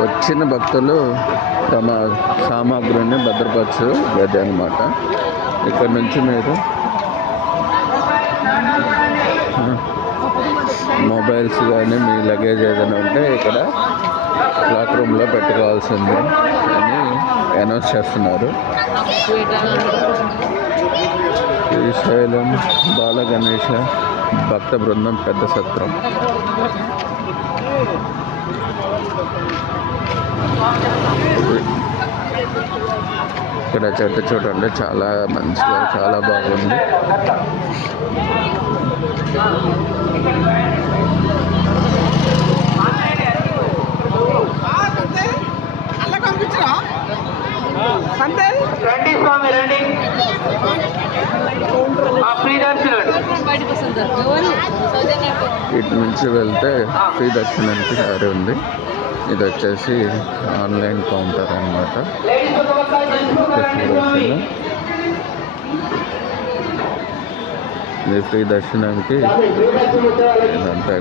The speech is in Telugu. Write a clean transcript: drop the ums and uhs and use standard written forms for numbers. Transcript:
వచ్చిన భక్తులు తమ సామాగ్రిని భద్రపరచు గది అన్నమాట. ఇక్కడ నుంచి మీరు మొబైల్స్ కానీ మీ లగేజ్ ఏదైనా ఉంటే ఇక్కడ క్లాక్ రూమ్లో పెట్టుకోవాల్సింది అని అనౌన్స్ చేస్తున్నారు. శ్రీశైలం బాల గణేష భక్త బృందం పెద్ద సత్రం. ఇక్కడ చెట్టు చూడండి, చాలా మంచిగా చాలా బాగుంది. రండి స్వామి రండి. ఇటు నుంచి వెళ్తే ఫ్రీ దర్శనానికి దారి ఉంది. ఇది వచ్చేసి ఆన్లైన్ కౌంటర్ అన్నమాట. ఇది ఫ్రీ దర్శనానికి ఇదంతా